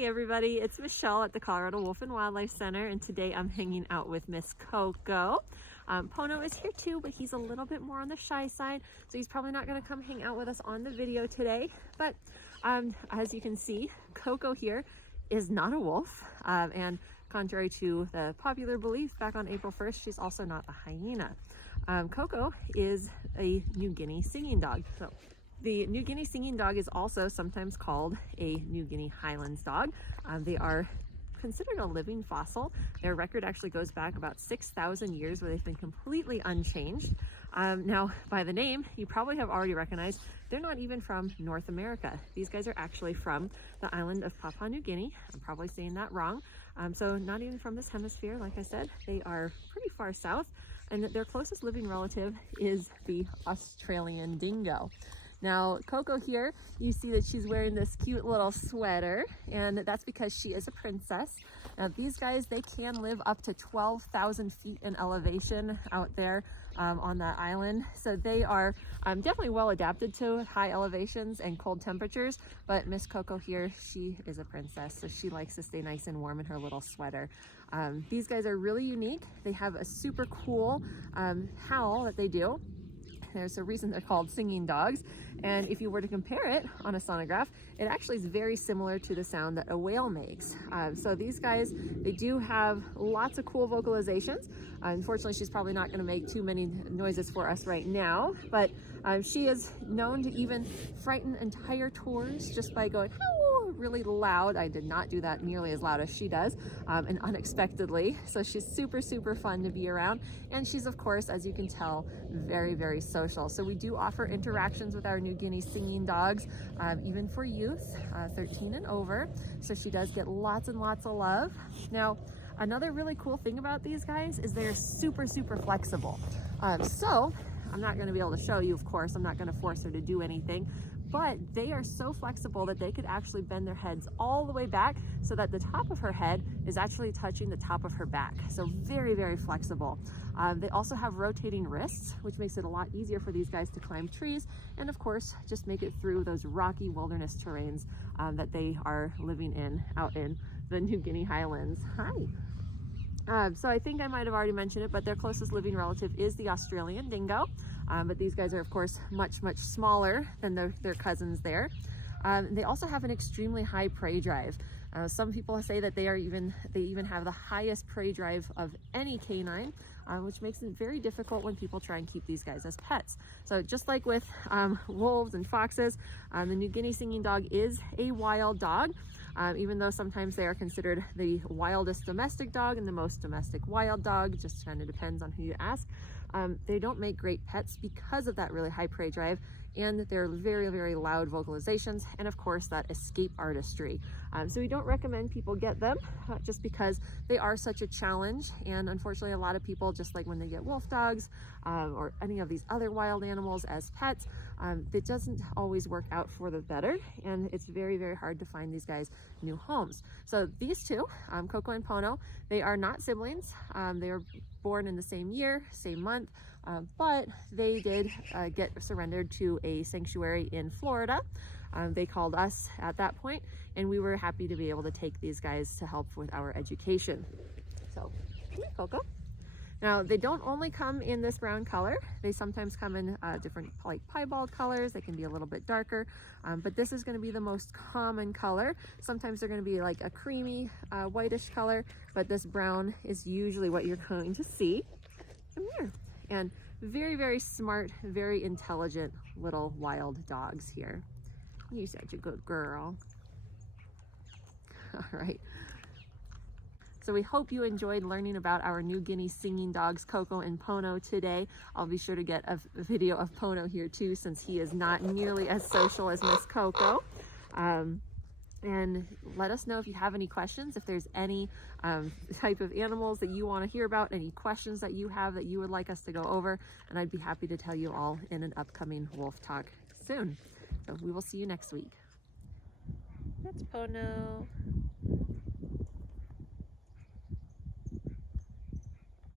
Hey everybody, it's Michelle at the Colorado Wolf and Wildlife Center, and today I'm hanging out with Miss Coco. Pono is here too, but he's a little bit more on the shy side, so he's probably not going to come hang out with us on the video today. But as you can see, Coco here is not a wolf, and contrary to the popular belief back on April 1st, she's also not a hyena. Coco is a New Guinea singing dog. So the New Guinea singing dog is also sometimes called a New Guinea Highlands dog. They are considered a living fossil. Their record actually goes back about 6,000 years where they've been completely unchanged. Now, by the name, you probably have already recognized they're not even from North America. These guys are actually from the island of Papua New Guinea. I'm probably saying that wrong. So not even from this hemisphere, like I said. They are pretty far south, and their closest living relative is the Australian dingo. Now, Coco here, you see that she's wearing this cute little sweater, and that's because she is a princess. Now, these guys, they can live up to 12,000 feet in elevation out there on that island. So they are definitely well adapted to high elevations and cold temperatures, but Miss Coco here, she is a princess, so she likes to stay nice and warm in her little sweater. These guys are really unique. They have a super cool howl that they do. There's a reason they're called singing dogs, and if you were to compare it on a sonograph, it actually is very similar to the sound that a whale makes. So these guys, they do have lots of cool vocalizations. Unfortunately, she's probably not going to make too many noises for us right now, but she is known to even frighten entire tours just by going really loud. I did not do that nearly as loud as she does, and unexpectedly. So she's super fun to be around, and she's, of course, as you can tell, very social. So we do offer interactions with our New Guinea singing dogs, even for youth, 13 and over. So she does get lots and lots of love. Now, another really cool thing about these guys is they're super flexible. So I'm not going to be able to show you, of course. I'm not going to force her to do anything, but they are so flexible that they could actually bend their heads all the way back so that the top of her head is actually touching the top of her back. So very flexible. They also have rotating wrists, which makes it a lot easier for these guys to climb trees, and of course, just make it through those rocky wilderness terrains that they are living in out in the New Guinea Highlands. Hi. So I think I might have already mentioned it, but their closest living relative is the Australian dingo. But these guys are, of course, much smaller than their cousins there. They also have an extremely high prey drive. Some people say that they even have the highest prey drive of any canine, which makes it very difficult when people try and keep these guys as pets. So just like with wolves and foxes, the New Guinea singing dog is a wild dog. Even though sometimes they are considered the wildest domestic dog and the most domestic wild dog, just kind of depends on who you ask. They don't make great pets because of that really high prey drive and their very loud vocalizations, and of course that escape artistry. So we don't recommend people get them just because they are such a challenge, and unfortunately a lot of people, just like when they get wolf dogs or any of these other wild animals as pets, it doesn't always work out for the better, and it's very hard to find these guys new homes. So these two, Coco and Pono, they are not siblings. They were born in the same year, same month, but they did get surrendered to a sanctuary in Florida. They called us at that point, and we were happy to be able to take these guys to help with our education. So, come here, Coco. Now, they don't only come in this brown color. They sometimes come in different, like piebald colors. They can be a little bit darker, but this is going to be the most common color. Sometimes they're going to be like a creamy, whitish color, but this brown is usually what you're going to see. Come here. And very smart, very intelligent little wild dogs here. You're such a good girl. All right. So we hope you enjoyed learning about our New Guinea singing dogs, Coco and Pono, today. I'll be sure to get a video of Pono here too, since he is not nearly as social as Miss Coco. And let us know if you have any questions, if there's any type of animals that you want to hear about, any questions that you have that you would like us to go over, and I'd be happy to tell you all in an upcoming Wolf Talk soon. So we will see you next week. That's Pono.